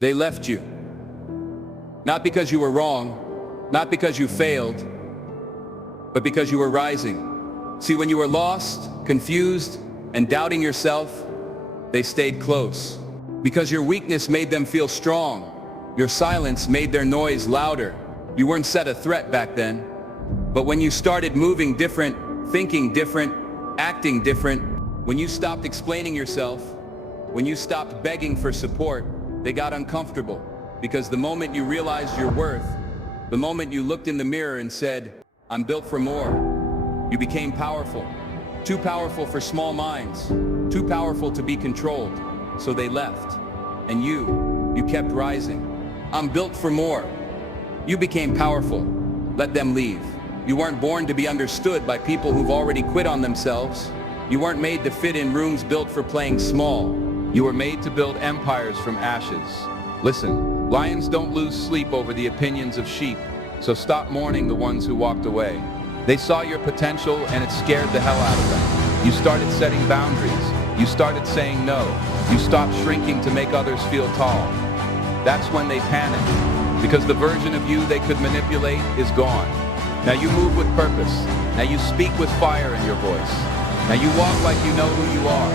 They left you. Not because you were wrong, not because you failed, but because you were rising. See, when you were lost, confused, and doubting yourself, they stayed close. Because your weakness made them feel strong. Your silence made their noise louder. You weren't set a threat back then. But when you started moving different, thinking different, acting different, when you stopped explaining yourself, when you stopped begging for support, they got uncomfortable. Because the moment you realized your worth, the moment you looked in the mirror and said, "I'm built for more," you became powerful. Too powerful for small minds, too powerful to be controlled. So they left. And you kept rising. "I'm built for more." You became powerful. Let them leave. You weren't born to be understood by people who've already quit on themselves. You weren't made to fit in rooms built for playing small. You were made to build empires from ashes. Listen, lions don't lose sleep over the opinions of sheep, so stop mourning the ones who walked away. They saw your potential and it scared the hell out of them. You started setting boundaries. You started saying no. You stopped shrinking to make others feel tall. That's when they panicked, because the version of you they could manipulate is gone. Now you move with purpose. Now you speak with fire in your voice. Now you walk like you know who you are.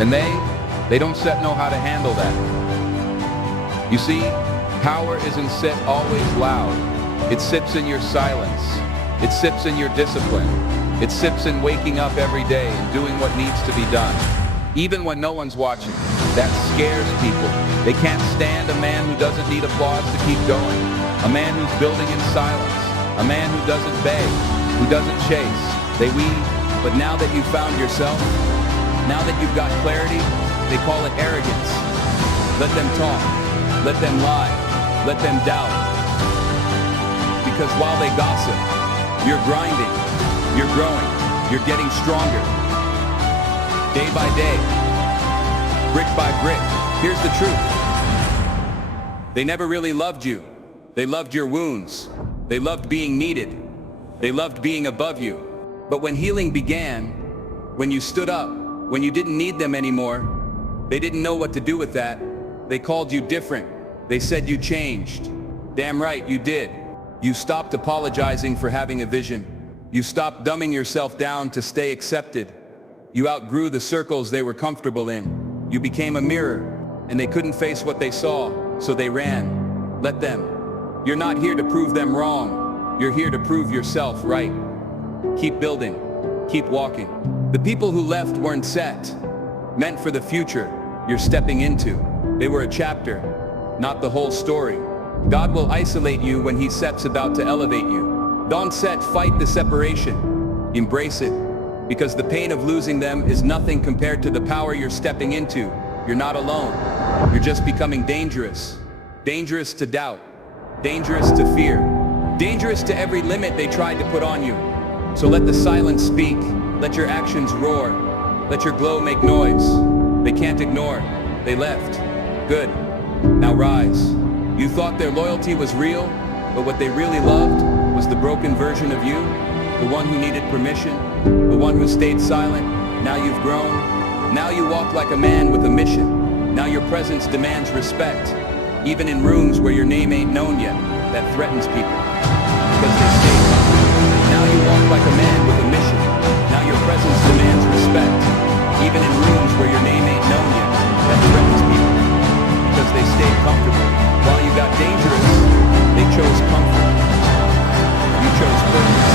And they don't know how to handle that. You see, power isn't sit always loud. It sips in your silence. It sips in your discipline. It sips in waking up every day and doing what needs to be done. Even when no one's watching. That scares people. They can't stand a man who doesn't need applause to keep going. A man who's building in silence. A man who doesn't beg, who doesn't chase. They weave. But now that you've found yourself, now that you've got clarity, they call it arrogance. Let them talk. Let them lie. Let them doubt. Because while they gossip, you're grinding. You're growing. You're getting stronger. Day by day. Brick by brick. Here's the truth. They never really loved you. They loved your wounds. They loved being needed. They loved being above you. But when healing began, when you stood up, when you didn't need them anymore, they didn't know what to do with that. They called you different. They said you changed. Damn right, you did. You stopped apologizing for having a vision. You stopped dumbing yourself down to stay accepted. You outgrew the circles they were comfortable in. You became a mirror, and they couldn't face what they saw, so they ran. Let them. You're not here to prove them wrong. You're here to prove yourself right. Keep building. Keep walking. The people who left weren't set, meant for the future you're stepping into. They were a chapter, not the whole story. God will isolate you when He sets about to elevate you. Don't fight the separation. Embrace it, because the pain of losing them is nothing compared to the power you're stepping into. You're not alone. You're just becoming dangerous. Dangerous to doubt. Dangerous to fear. Dangerous to every limit they tried to put on you. So let the silence speak. Let your actions roar. Let your glow make noise. They can't ignore. They left. Good. Now rise. You thought their loyalty was real, but what they really loved was the broken version of you, the one who needed permission, the one who stayed silent. Now you've grown. Now you walk like a man with a mission. Now your presence demands respect, even in rooms where your name ain't known yet. That threatens people, because they stay. Now you walk like a man with a mission. Now your presence demands respect, even in rooms where your name ain't known yet. That threatens people, because they stayed comfortable. While you got dangerous, they chose comfort. You chose purpose.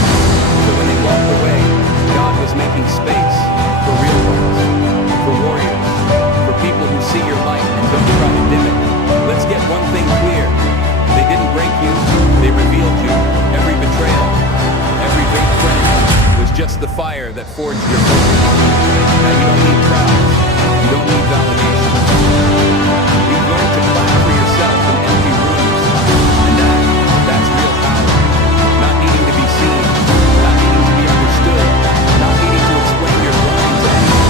So when they walked away, God was making space for real ones, for warriors, for people who see your light and don't try to dim it. Let's get one thing clear. They didn't break you, they revealed you. Every betrayal, every fake friend was just the fire that forged your purpose. Now you don't need crowds. You don't need validation. You've learned to clap for yourself in empty rooms. And that's real power. Not needing to be seen. Not needing to be understood. Not needing to explain your grind to anyone.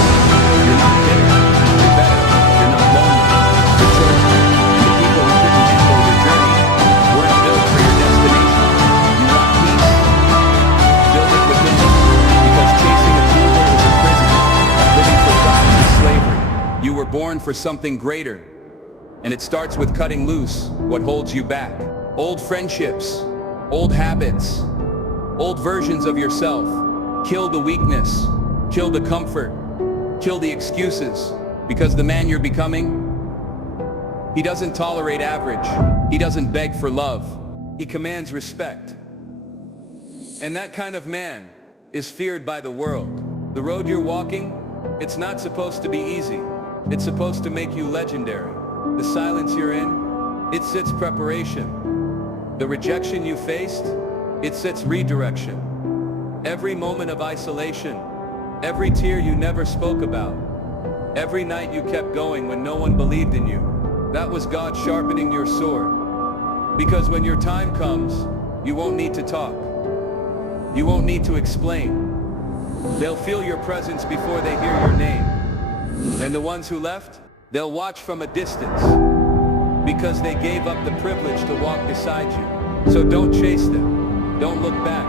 You're not bitter. You're better. You're not lonely. You're chosen. And the people who couldn't handle your journey weren't built for your destination. You want peace? Build it within. Because chasing approval is a prison. Living for God is slavery. You were born for something greater. And it starts with cutting loose what holds you back. Old friendships, old habits, old versions of yourself. Kill the weakness, kill the comfort, kill the excuses. Because the man you're becoming, he doesn't tolerate average. He doesn't beg for love. He commands respect. And that kind of man is feared by the world. The road you're walking, it's not supposed to be easy. It's supposed to make you legendary. The silence you're in, it sits preparation. The rejection you faced, it sits redirection. Every moment of isolation, every tear you never spoke about, every night you kept going when no one believed in you, that was God sharpening your sword. Because when your time comes, you won't need to talk. You won't need to explain. They'll feel your presence before they hear your name. And the ones who left, they'll watch from a distance. Because they gave up the privilege to walk beside you. So don't chase them. Don't look back.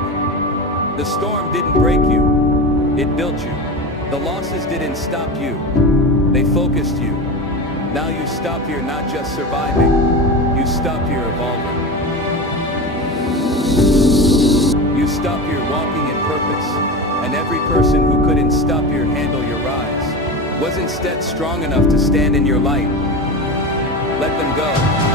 The storm didn't break you. It built you. The losses didn't stop you. They focused you. Now you stop here not just surviving. You stop here evolving. You stop here walking in purpose. And every person who couldn't stop here handle your rise was instead strong enough to stand in your light. Let them go.